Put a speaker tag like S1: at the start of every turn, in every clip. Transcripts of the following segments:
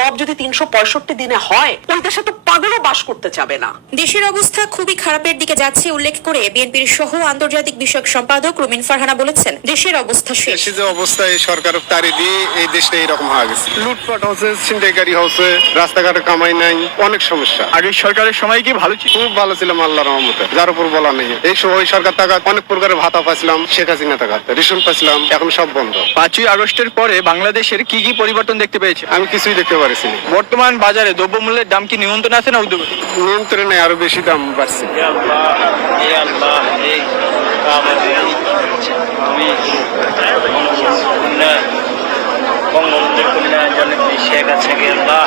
S1: Mob যদি তিনশো পঁয়ষট্টি দিনে হয় ওই দেশে তো পাগলও বাস করতে চাবে না।
S2: দেশের অবস্থা খুবই খারাপের দিকে যাচ্ছে উল্লেখ করে বিএনপির সহ আন্তর্জাতিক বিষয়ক সম্পাদক রুমিন ফারহানা বলেছেন দেশের অবস্থা শেষ।
S3: যে অবস্থা এই সরকার তারি দিয়ে এই দেশটা এরকম হয়ে গেছে। লুটপাট হচ্ছে ছিনতাইকারী হচ্ছে রাস্তাঘাটে কামাই নাই অনেক সমস্যা।
S4: আগের সরকারের সময় কি ভালো ছিল?
S3: খুব ভালো ছিলাম আল্লাহ রহমতে যার উপর বলা নেই। এই সময় সরকার টাকা অনেক প্রকারের ভাতা পাইছিলাম শেখ হাসিনা টাকা রেশন পাইছিলাম এখন সব বন্ধ।
S4: পাঁচই আগস্টের পরে বাংলাদেশের কি কি পরিবর্তন দেখতে পেয়েছে?
S3: আমি কিছুই দেখতে পারিছি
S4: বর্তমান বাজারে দ্রব্যমূল্যের দাম কি নিয়ন্ত্রণ আছে না উদ্যোগ?
S3: নিয়ন্ত্রণে আরও বেশি দাম বাড়ছে।
S5: কন্যা শেখ আছে আল্লাহ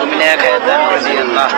S5: তুমি এক হাজার আল্লাহ।